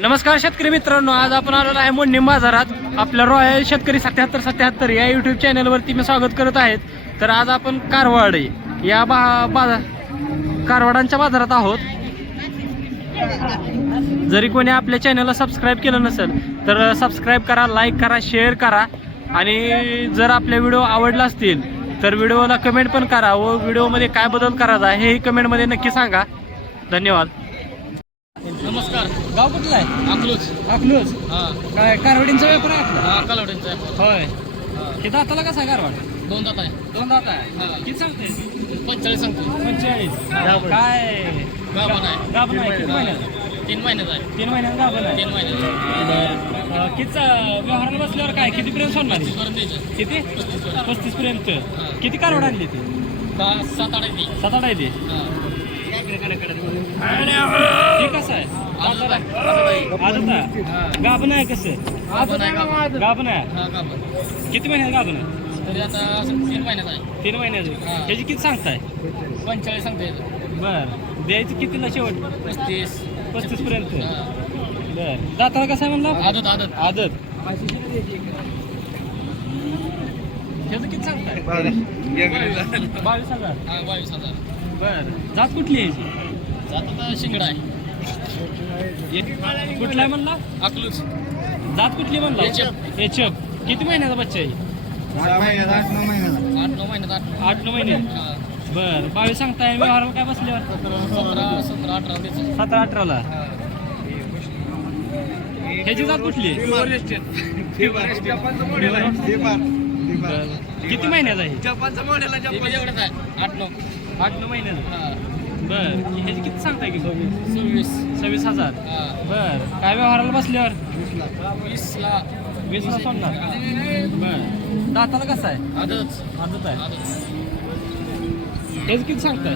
नमस्कार शेतकरी मित्रांनो आज आपण आलेलो आहे मोडणी बाजारात. आपल्या रॉयल शेतकरी सत्याहत्तर सत्याहत्तर या युट्यूब चॅनलवरती मी स्वागत करत आहेत तर आज आपण कारवाड या बा बाजार कारवाडांच्या बाजारात आहोत. जरी कोणी आपल्या चॅनलला सबस्क्राईब केलं नसेल तर सबस्क्राईब करा लाईक करा शेअर करा. आणि जर आपले व्हिडिओ आवडला असतील तर व्हिडिओला कमेंट पण करा व व्हिडिओमध्ये काय बदल करायचा हेही कमेंटमध्ये नक्की सांगा. धन्यवाद. गाव कुठलं आहे? अकलूज. हा. काय कारवडींचा व्यापार आहे आपला? हा कलवडींचा आहे होय. हे. दाताला कसा आहे कारवाड? दोन दात आहे. दोन दात आहे? हा. किती सांगते पंचेचाळीस सांगतो पंचेचाळीस. गाभण. काय? गाभण आहे. गाभण आहे. किती महिन्यात तीन महिन्याचा आहे. तीन महिन्यात गाभण आहे. तीन महिन्याचा अं, किती व्यवहाराला बसल्यावर काय? किती पर्यंत सोडणार आहे? परत द्यायचं. किती? पस्तीस पर्यंत किती कारवड आणली ती सात आठ आहे ती. सात आठ आहे ती? हा. गाभण आहे कसं गाभण आहे, हा. किती महिन्यात गाभण आहे तीन महिन्याचा आहे तीन महिन्याची हा. त्याची किती सांगताय पंचेचाळीस सांगतो याचं बर द्यायचं कितीला शेवट पस्तीस पस्तीस पर्यंत. बर दाताला कसं आहे म्हणलं आदत आदत आदत त्याचं किती सांगताय बावीस हजार बावीस हजार बर. जात कुठली आहे? याची? जात आता शिंगडा आहे. कुठला आहे म्हणला? अकलूच जात कुठली म्हणला? HF. एचप किती महिन्याचा बच्चा आहे? आठ नऊ महिन्यात आठ आठ नऊ महिने. हा. बर. बावीस सांगताय व्यवहाराला काय बसल्यावर सतरा सतरा अठरा सतरा अठराला. हा. ह्याची जात कुठली आहे? बरं. किती महिन्याचा आहे? बी एवढंच आहे. आठ नऊ. आठ नऊ महिन्याचा. बर. ह्याची किती सांगताय की? सव्वीस. सव्वीस. हजार. हा. बर. काय व्यवहाराला बसल्यावर? वीसला वीस ला सोडणार. बर. दाताला कसं आहे? आदत. आदत आहे. हेच किती सांगताय?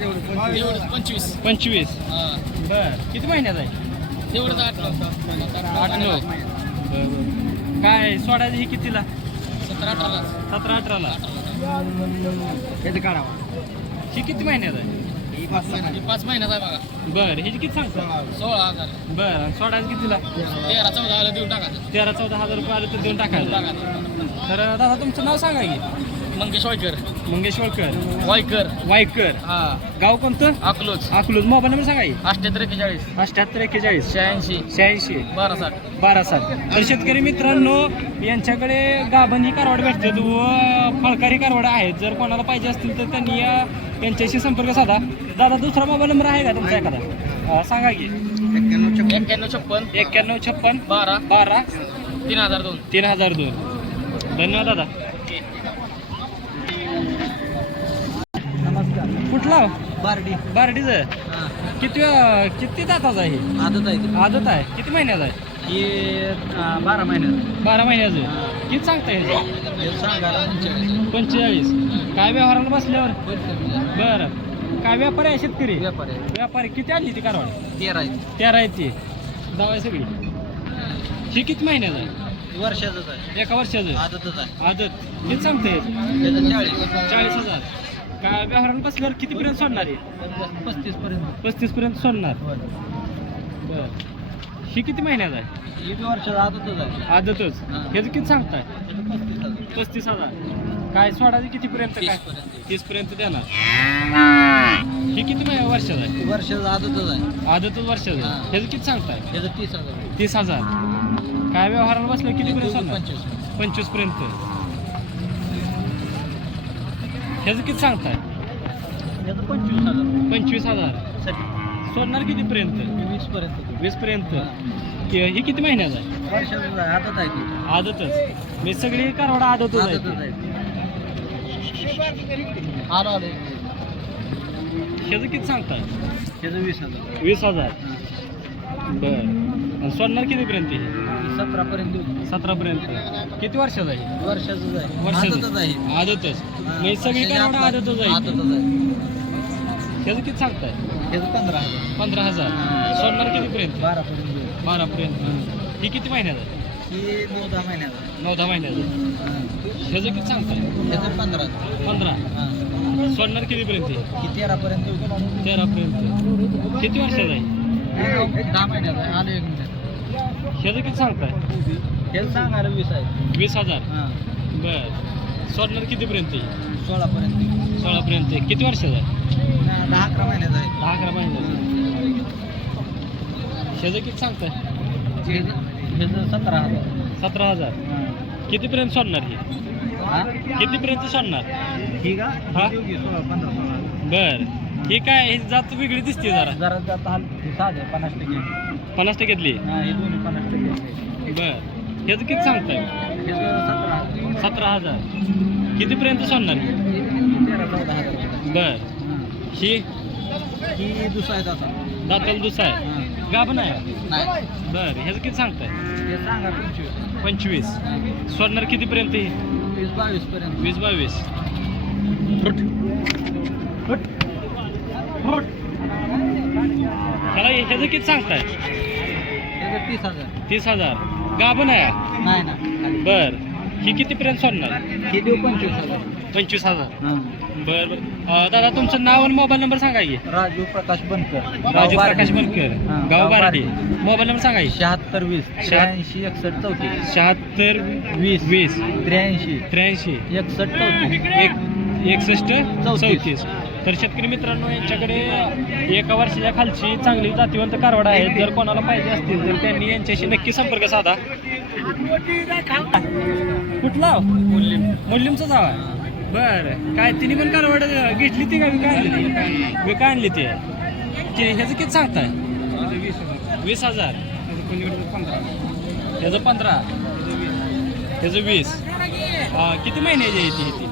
तेवढंच पंचवीस. पंचवीस. हा. बर. किती महिन्यात आहे? तेवढंच आठ नऊ. आठ नऊ. काय सोडायचं ही कितीला? सतरा अठराला. सतरा अठराला. ही किती महिन्यात आहे हे पाच महिन्यात आहे बघा. बर ह्याची किती सांगता? सोळा हजार. बर सोडायचं कितीला? तेरा चौदा आला देऊन टाकायचं तेरा चौदा हजार रुपये आले तर देऊन टाकायचं टाकायचं तर दादा तुमचं नाव सांगा की. मंगेश वायकर. मंगेश वळकर वायकर. वायकर. हा. गाव कोणतं? अकलूज. अकलूज. मोबाईल नंबर सांगा अठ्ठ्याहत्तर एक्केचाळीस. अठ्ठ्याहत्तर एक्केचाळीस. शहाऐंशी. शहाऐंशी. बारा साठ. बारा सात तर शेतकरी मित्रांनो यांच्याकडे गाभण ही कारवाड भेटतात व फळकारी कारवाड आहेत. जर कोणाला पाहिजे असतील तर त्यांनी या यांच्याशी संपर्क साधा. दादा दुसरा मोबाईल नंबर आहे का तुमचा एखादा? अं, सांगा की. एक्क्याण्णव छप्पन. एक्क्याण्णव छप्पन. बारा. बारा. तीन हजार दोन. तीन हजार दोन. धन्यवाद दादा. कुठला? बारडी. बारडीचं? किती किती दाताचा आहे आदत आहे आदत आहे. किती महिन्याचा आहे? हे बारा महिन्यात बारा महिन्याचं किती सांगता सांगायला पंचेचाळीस. काय व्यवहाराला बसल्यावर? बरं. काय व्यापारी आहे शेतकरी? व्यापार. व्यापारी. किती आणली ती कारवाड तेरा आहे तेरा आहे ती. दवा सगळी. ही किती महिन्याचं आहे? वर्षाचंच आहे. एका वर्षाचं आदतच आहे. आदत. किती सांगते त्याचं चाळीस. चाळीस हजार. काय व्यवहाराला बसल्यावर कितीपर्यंत सोडणार आहे पस्तीस पर्यंत पस्तीस पर्यंत सोडणार बरं. ही किती महिन्यात आहे? एक वर्षाचं आदतच आहे. आदतच? हां. ह्याचं किती सांगताय? पस्तीस हजार. पस्तीस हजार. काय सोडायचं कितीपर्यंत काय? तीसपर्यंत. तीस पर्यंत देणार. ही किती महिने वर्षाचं आहे? वर्षाचं आदतच आहे. आदतच वर्षाचं हां. ह्याचं किती सांगताय? तीस हजार. तीस हजार. काय व्यवहाराला बसलं कितीपर्यंत सोडणार? पंचवीस. पंचवीसपर्यंत ह्याचं किती सांगताय? त्याचं पंचवीस हजार. पंचवीस हजार. साठी सोडणार कितीपर्यंत वीस पर्यंत. वीस पर्यंत. कि- ही किती महिन्याचं आहे? वर्षाचं आहे आदत आहे ती. आदतच. मी सगळी कारवाडा आदतच आदतच आहे आहे आलो आलो ह्याचं किती सांगताय? त्याचं वीस हजार. वीस हजार. बर. सोडणार कितीपर्यंत हे? सतरा पर्यंत देऊ सतरा पर्यंत किती वर्षाचं आहे? वर्षाचंच आहे. वर्षाचं? आदतच आहे. आदतच. मी सगळी कारवाडा आदतच आहे. आदतच आहे. ह्याचं किती सांगताय? त्याचं पंधरा हजार. पंधरा हजार. सोडणार कितीपर्यंत? बारा पर्यंत देऊ बारा पर्यंत ही किती महिन्यात आहे? ही नऊ दहा महिन्याचा नऊ दहा महिन्याचं ह्याचं किती सांगताय? त्याचं पंधरा. पंधरा. हां. सोडणार कितीपर्यंत हे ही तेरा पर्यंत देऊ तेरापर्यंत. किती वर्षाचं आहे? दहा महिन्याचा आहे. आले एक मिनिट. ह्याचं किती सांगताय? हे सांगायला वीस आहे. वीस हजार? हां. बर. सोडणार कितीपर्यंत आहे? सोळापर्यंत सोळापर्यंत आहे. किती वर्षाचा आहे दहा अकरा महिन्याचा आहे. दहा अकरा महिन्याचा ह्याचं किती सांगताय? सतरा हजार. सतरा हजार. कितीपर्यंत सोडणार ही? हां? कितीपर्यंत सोडणार? हा? देऊ की सोळा पंधरा सोळा. बर. ही काय ही जात वेगळी दिसते जरा. जरा जात हाल साधे पन्नास टक्के. पन्नास टक्क्यातली? हा हे दोन्ही पन्नास टक्के. बर. ह्याचं किती सांगताय? हे सतरा हजार. सतरा हजार. कितीपर्यंत सोडणार ही? तेरा चौदा हजार. बर. ही. ही? दुसरा आहे आता दाताल दुसरा आहे? हां. गाभण आहे? नाही. बर. ह्याचं किती सांगताय? हे सांगा पंचवीस. पंचवीस. सोडणार कितीपर्यंत ही? वीस बावीस पर्यंत. वीस बावीस. ह्याला ह्याचं किती सांगताय? तीस हजार. तीस हजार. गाभण आहे? नाही ना बर. ही कितीपर्यंत सोडणार? हे देऊ पंचवीस हजार. पंचवीस हजार. बर बर. अं, दादा तुमचं नाव आणि मोबाईल नंबर सांगा की. राजू प्रकाश बनकर. राजू प्रकाश बनकर. हां, गाव गाव बारडी. बारडी. मोबाईल नंबर सांगा की. शहात्तर वीस शहाऐंशी एकसष्ट चौतीस. शहात्तर वीस वीस. त्र्याऐंशी त्र्याऐंशी. एकसष्ट चौतीस. एक एकसष्ट चौतीस. चौतीस. तर शेतकरी मित्रांनो यांच्याकडे एका वर्षाच्या खालची चांगली जातीवंत कारवड आहे. जर कोणाला पाहिजे असतील तर त्यांनी यांच्याशी नक्की संपर्क साधा. कुठला? मुल्लिम मुल्लिमचा जावा. बर. काय तिने पण कारवड घेतली ती का? आणली ती? काय आणली ती. ह्याचं किती सांगताय? वीस हजार. ह्याचं पंधरा. ह्याचं वीस. किती महिन्याची आहे ती? ती?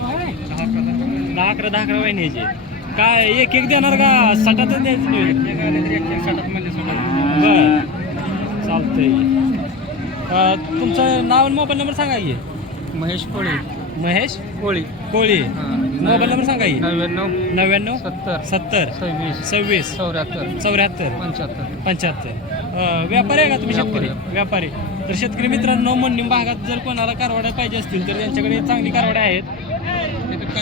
दहा अकरा दहा अकरा महिन्याची काय एक एक देणार का? सटात द्यायचं बर. चालतंय. तुमचं नाव आणि मोबाईल नंबर सांगा की. महेश कोळे. महेश कोळी. कोळी. मोबाईल नंबर सांगा की. नव्याण्णव नव्याण्णव सत्तर. सत्तर. सव्वीस. सव्वीस. चौऱ्याहत्तर. चौऱ्याहत्तर. पंच्याहत्तर. पंच्याहत्तर. व्यापारी आहे का तुम्ही शेतकरी? व्यापारी. तर शेतकरी मित्रांनो मंडी भागात जर कोणाला कारवाड्या पाहिजे असतील तर यांच्याकडे चांगली कारवाड्या आहेत.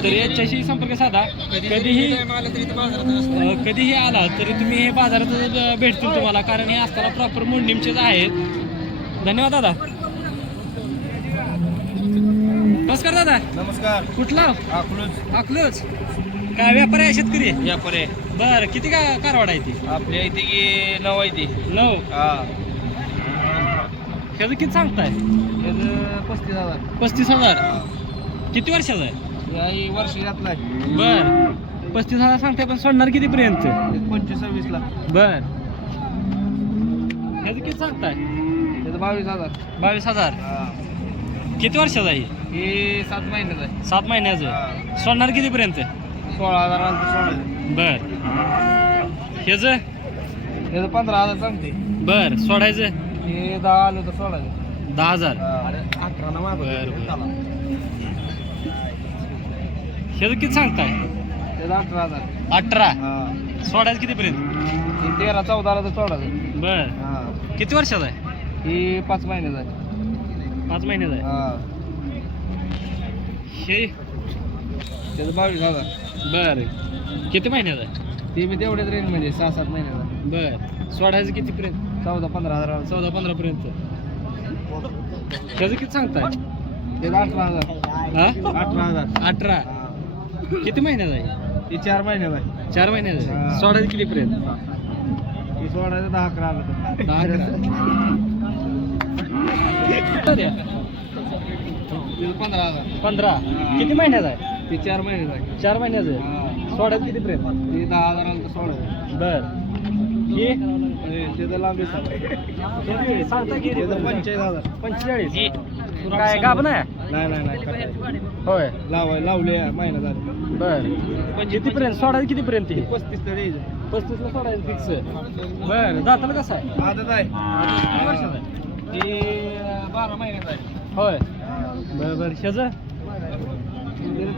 तर यांच्याशी संपर्क साधा. कधीही कधीही आला तरी तुम्ही हे बाजारात भेटतील तुम्हाला. कारण हे असताना प्रॉपर मुंडीमचेच आहेत. धन्यवाद दादा. नमस्कार दादा. नमस्कार. कुठला? अकलूज. अकलूच काय व्यापारी आहे शेतकरी? व्यापारी आहे. बरं किती का कारवाड आहे ती? आपल्या इथे की नऊ आहे ती. नऊ? हा. ह्याचं किती सांगताय? पस्तीस हजार. पस्तीस हजार. किती वर्षाचा आहे? याही वर्ष घातलाय बर. पस्तीस हजार सांगताय पण सोडणार कितीपर्यंत पंचवीस सव्वीस ला बर. ह्याचं किती सांगताय? त्याचं बावीस हजार. बावीस हजार. किती वर्षाचा आहे हे? सात महिन्याचं आहे. सात महिन्याचं सोडणार कितीपर्यंत सोळा हजार आलं तर सोडायचं बर. ह्याचं? त्याचं पंधरा हजार सांगते. बर. सोडायचं? हे दहा आलं तर सोडायचं दहा हजार. अकरा ना बरं, ह्याचं किती सांगताय? त्याचं अठरा हजार. अठरा? हा. सोडायचं कितीपर्यंत? हे तेरा चौदा तर सोडायचं. बर. हा. किती वर्षाचा आहे? हे पाच महिन्याचं आहे. पाच महिन्याचा आहे? हा. हे? त्याचं बावीस हजार. बर. किती महिन्याचा आहे? ते बी तेवढेच रेंज म्हणजे सहा सात महिन्याचा. बर. सोडायचं कितीपर्यंत? चौदा पंधरा हजार. चौदा पंधरा पर्यंत त्याचं किती सांगताय? त्याचं अठरा हजार. हा? अठरा हजार. अठरा. हा. किती महिन्याचा आहे? हे चार महिन्याचं आहे. चार महिन्याचा आहे. हा. सोडायचं कितीपर्यंत हे सोडायचं दहा अकरा आलं तर. दहा अकरा. पंधरा हजार पंधरा. किती महिन्याचा आहे? ते चार महिन्याचं आहे. चार महिन्याचं आहे. हा. सोडायचं कितीपर्यंत ते दहा हजार आलं तर सोडायचं. बर. हे? पंचेचाळीस काय गाभ नाही नाही नाही नाही. होय. लावाय लावले महिना झाले. बर. कितीपर्यंत? सोडायचं कितीपर्यंत? हे पस्तीस तर द्यायचं पस्तीसला सोडायचं फिक्स. बर दाताला कसं आहे? आदत आहे. ते बारा महिन्याचं आहे. होय. बर बर. त्याचं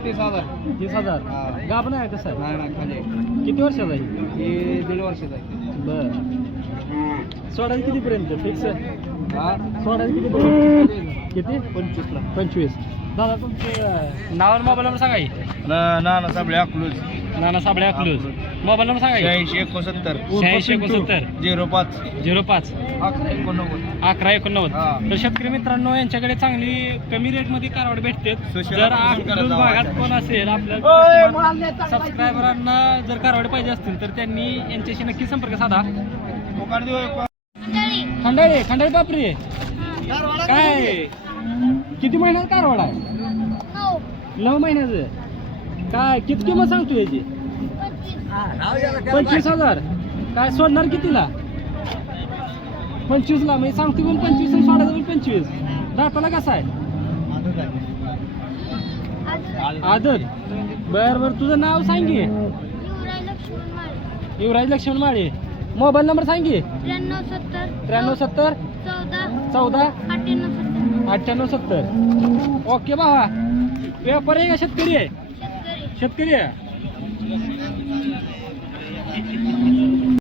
तीस हजार. तीस हजार. गाभ नाही कसं आहे? नाही नाही खाली आहे. किती वर्षाचा आहे? हे दीड वर्षाचं आहे. बर. सोडायचं कितीपर्यंत? फिक्स हा? सोडायचं कितीपर्यंत? किती? पंचवीसला. पंचवीस. दादा तुमचं नाव आणि मोबाईल नंबर सांगा की. Nana Sable Akluj. Nana Sable Akluj. Mobile number सांगा. शहाऐंशी एकोणसत्तर. शहाऐंशी एकोणसत्तर. झिरो पाच. झिरो पाच. अकरा एकोणनव्वद. अकरा एकोणनव्वद. तर शेतकरी मित्रांनो यांच्याकडे चांगली कमी रेटमध्ये कारवड भेटते सुशीला जर आपण अकलूज भागात. कोण असेल आपल्या सबस्क्रायबरांना जर कारवड पाहिजे असतील तर त्यांनी यांच्याशी नक्की संपर्क साधा. खंडाळे. खंडाळे बापरे काय? किती महिन्यात कारवड आहे? नऊ. महिन्याचं? काय? किती किंमत सांगतो याची? पंचवीस. हजार. काय सोडणार कितीला? पंचवीस ला म्हणजे सांगतो पण पंचवीस आणि सोडायचं पण पंचवीस. दाताला कसा आहे? आदत. बर बर. तुझं नाव सांगे युवराज लक्ष्मण माळे. मोबाईल नंबर सांगे त्र्याण्णव सत्तर त्र्याण्णव सत्तर चौदा चौदा अठ्ठ्याण्णव सत्तर. अठ्ठ्याण्णव सत्तर. ओके बाबा. व्यापारी आहे का शेतकरी आहे? शेतकरी आहे?